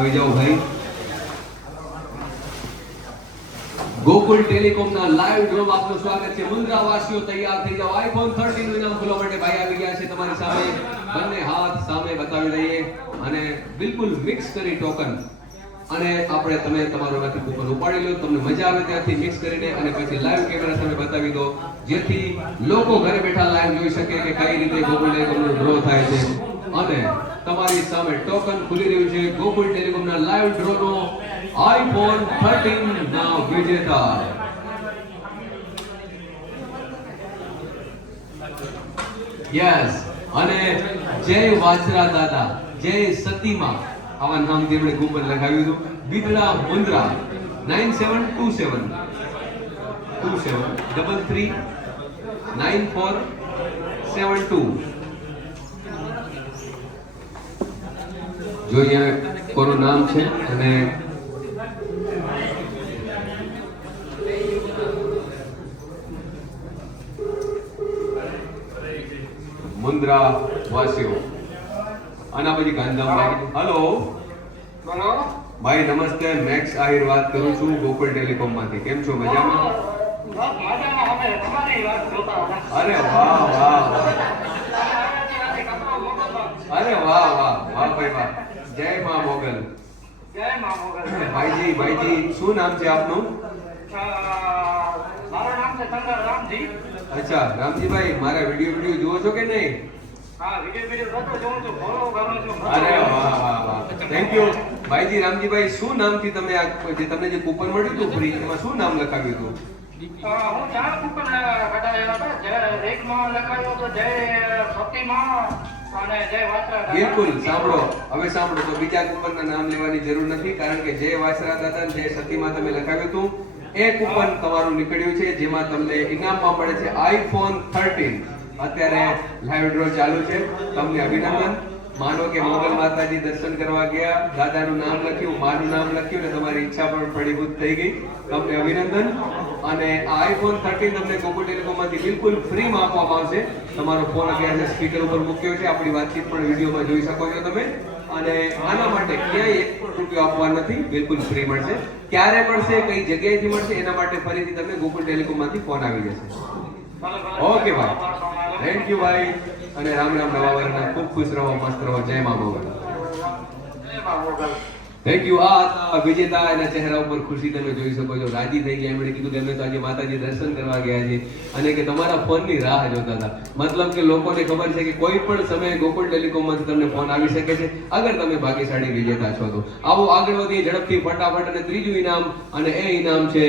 આવી જાઓ ભાઈ. ગોકુલ ટેલિકોમના લાઈવ ડ્રોમાં આપનું સ્વાગત છે. મુન્દ્રા વાસીઓ તૈયાર થઈ જાઓ. આઈફોન 13 નું ઇનામ ખોલવા માટે ભાઈ આવી ગયા છે તમારી સામે. બંને હાથ સામે બતાવી દઈએ અને બિલકુલ મિક્સ કરી ટોકન અને આપણે તમે તમારો એમાંથી કૂપન ઉપાડી લો. તમને મજા આવે ત્યાંથી મિક્સ કરીને અને પછી લાઈવ કેમેરા સામે બતાવી દો, જેથી લોકો ઘરે બેઠા લાઈવ જોઈ શકે કે કઈ રીતે ગોકુલ ટેલિકોમનો ડ્રો થાય છે. અને તમારી સામે ટોકન ખુલી રહ્યું છે ગોકુલ ટેલિકોમના લાઈવ ડ્રોનો આઈફોન 13 ના વિજેતા. યસ, અને જય વાછરા દાદા, જય સતીમાં, આવા નામથી એમણે કૂપન લખાવ્યું હતું. બિદડા મુન્દ્રા 9727239472. જોઈએ કોનું નામ છે અને મુન્દ્રા વાસીઓ આના પછી ગાંધીધામ. હેલો બોલો ભાઈ, નમસ્તે. મેક્સ આહિર વાત કરું છું ગોકુલ ટેલિકોમ માંથી. કેમ છો? મજામાં? અરે વાહ વાહ વાહ, અરે વાહ વાહ વાહ ભાઈ વાહ. જય મા મોગલ. ભાઈજી શું નામ છે આપનું? મારું નામ છે શંકર રામજી. અચ્છા રામજીભાઈ, મારા વિડીયો જુઓ છો કે નહીં? હા, વિડીયો બધો જોઉં છું, ફોલો કરું છું. અરે વાહ વાહ વાહ, થેન્ક યુ ભાઈજી. રામજીભાઈ, શું નામથી તમે આ જે તમને જે કૂપન મળ્યું હતું ફ્રી, એમાં શું નામ લખાવ્યું હતું? હું ચાર કૂપન કઢાવ્યા હતા. જય રેગમાં લખાયો હતો, જય સતીમાં અને જય વાછરા દાદા. બિલકુલ. સાંભળો, હવે સાંભળો, તો બીજા કૂપનના નામ લેવાની જરૂર નથી, કારણ કે જય વાછરા દાદા અને જય સતીમાં તમે લખાવ્યું હતું. એ કૂપન તમારું નીકળ્યું છે, જેમાં તમને ઇનામમાં મળે છે આઈફોન 13. અત્યારે લાઈવ ડ્રો ચાલુ છે. તમને અભિનંદન. માનો કે મોગલ માતાજી દર્શન કરવા ગયા, દાદાનું નામ લખ્યું, માનું નામ લખ્યું ને તમારી ઈચ્છા પણ ફળીભૂત થઈ ગઈ. તમને અભિનંદન. અને આ આઈફોન 13 તમને ગોકુલ ટેલિકોમમાંથી બિલકુલ ફ્રીમાં આપવામાં આવશે. તમારો ફોન અત્યારે સ્પીકર ઉપર મૂક્યો છે, આપણી વાતચીત પણ વિડીયોમાં જોઈ શકો છો તમે. અને આના માટે ક્યાંય એક રૂપિયો આપવા નથી, બિલકુલ ફ્રી મળશે. ક્યારે મળશે, કઈ જગ્યાએથી મળશે, એના માટે ફરીથી તમને ગોકુલ ટેલિકોમમાંથી ફોન આવી જશે. ઓકે ભાઈ, થેન્ક યુ ભાઈ. અને રામ રામ, નવા વર્ષના ખૂબ ખુશ રહો, મસ્ત રહો. જય મા મોગલ. Thank you. આ હતા વિજેતા. એના ચહેરા ઉપર ખુશી તમે જોઈ શકો છો. રાજી થઈ ગયા. એમણે કીધું કે અમે તો આજે માતાજી દર્શન કરવા ગયા છે અને કે તમારા ફોનની રાહ જોતા હતા. મતલબ કે લોકોને ખબર છે કે કોઈ પણ સમયે ગોકુલ ટેલિકોમમાંથી તમને ફોન આવી શકે છે, અગર તમે ભાગ્યશાળી વિજેતા છો તો. આવો આગળ વધીએ ઝડપથી, ફટાફટ. અને ત્રીજું ઇનામ, અને એ ઇનામ છે